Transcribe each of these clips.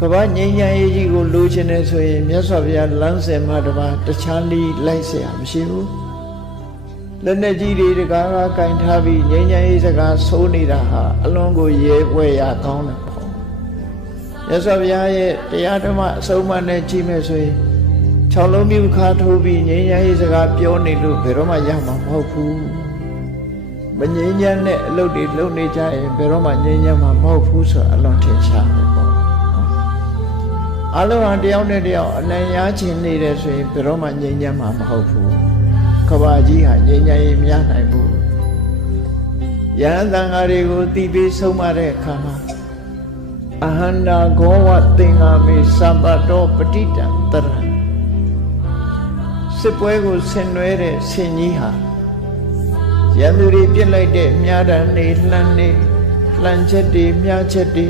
ကဘာငြိမ်းချမ်းရေးကြီးကိုလိုချင်တယ်ဆိုရင်မြတ်စွာဘုရားလမ်းစဉ်မှာတပါတခြားနည်းလိုက်เสียမရှိဘူးလက်နဲ့ကြီးတွေတကားကကင်ထားပြီးငြိမ်းချမ်းရေးစကားဆိုးနေတာဟာအလွန်ကိုရဲဝဲရကောင်းတယ်ပေါ့မြတ်စွာဘုရားရဲ့တရားဓမ္မအဆုံးအမနဲ့ကြည့်မယ်ဆိုရင်6လုံးမြူခါထိုးပြီးငြိမ်းချမ်းရေးစကားပြောနေလို့ဘယ်တော့မှရမှာမဟုတ်ဘူးမငြိမ်းချမ်းတဲ့အလုပ်တွေလုပ်နေကြရင်ဘယ်တော့မှငြိမ်းချမ်းမှာမဟုတ်ဘူးဆိုတာအလွန်ထင်ရှားတယ်ပေါ့အလုံးဟာတယောက်နဲ့တယောက်အနံ့ရခြင်းနေတယ်ဆိုရင်ဘယ်တော့မှငြိမ်းချမ်းမှာမဟုတ်ဘူးကဘာကြီးဟာငြိမ်းချမ်းရေးမရနိုင်ဘူးယဟန်သံဃာတွေကိုတည်ပြီးဆုံးမတဲ့အခါမှာအဟန္တာဂောဝသင်္ဃာမေသဗ္ဗတောပဋိတံတရံစစ်ပွဲကိုဆင်နွှဲတဲ့ဆင်ကြီးဟာရန်သူတွေပြစ်လိုက်တဲ့မြားတံနေလှမ်းချက်တွေမြားချက်တွေ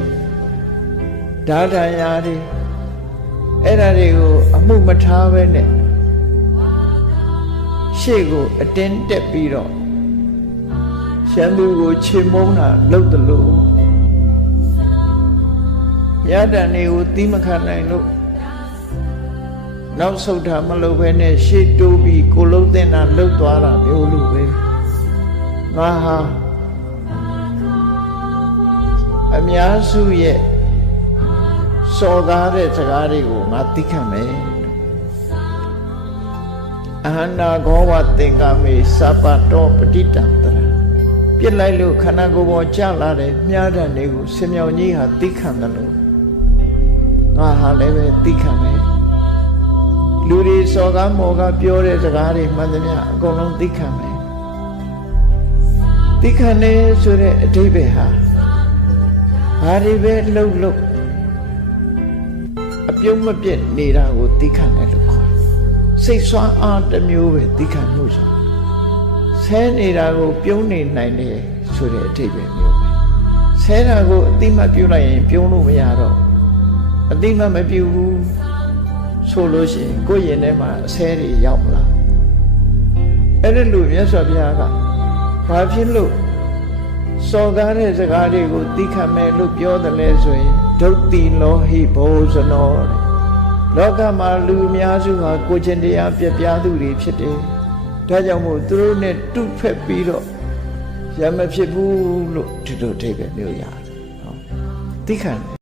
ဓာတ်ရာတွေအဲ့ဒါတွေကိုအမှုမထားပဲနဲ့ရှေ့ကိုအတင်းတက်ပြီးတော့ရန်သူကိုချေမုန်းတာလုပ်တယ်လို့မြားတံတွေကိုသီးမခံနိုင်လို့နောက်ဆုတ်တာမလုပ်ဘဲနဲ့ရှေ့တိုးပြီးကိုလုံးတင်တာလှုပ်သွားတာမျိုးလိုပဲငါဟာအများစုရဲ့စော်ကားတဲ့စကားတွေကိုငါသိခံမယ်အဟန္တာဂောဝသင်္ကာမေသဗ္ဗတောပဋိတံတရံပြစ်လိုက်လို့ခန္ဓာကိုယ်ပေါ်ကျလာတဲ့မြားတံတွေကိုဆင်မြောင်ကြီးဟာသိခံတယ်လို့ငါဟာလည်းပဲသိခံမယ်လူတွေစော်ကားမော်ကားပြောတဲ့စကားတွေမှန်သမျှအကုန်လုံးသိခံမယ်သိခံနေဆိုတဲ့အဓိပ္ပာယ်ဟာဘာတွေပဲလှုပ်အပြုံးမပြတ်နေတာကိုသိခံတယ်လို့ခေါ်စိတ်ဆွမ်းအားတစ်မျိုးပဲသိခံမှုဆိုဆဲနေတာကိုပြုံးနေနိုင်တယ်ဆိုတဲ့အဓိပ္ပာယ်မျိုးပဲဆဲတာကိုအတိမတ်ပြုတ်လိုက်ရင်ပြုံးလို့မရတော့အတိမတ်မပြုတ်ဘူးဆိုလို့ရှိရင်ကိုယ့်ရင်ထဲမှာအဆဲတွေရောက်မလားအဲ့ဒါလို့မြတ်စွာဘုရားကဘာဖြစ်လို့စော်ကားတဲ့စကားတွေကိုသိခံမယ်လို့ပြောတယ်လဲဆိုရင်ဒုတိလောဟိဘောဇနောတဲ့လောကမှာလူအများစုဟာကိုယ်ချင်းတရားပြပြသူတွေဖြစ်တယ်ဒါကြောင့်မို့သူတို့နဲ့တုဖက်ပြီးတော့ရမဖြစ်ဘူးလို့ဒီလိုအဓိပ္ပာယ်မျိုးရတယ်ဟောသိခံတယ်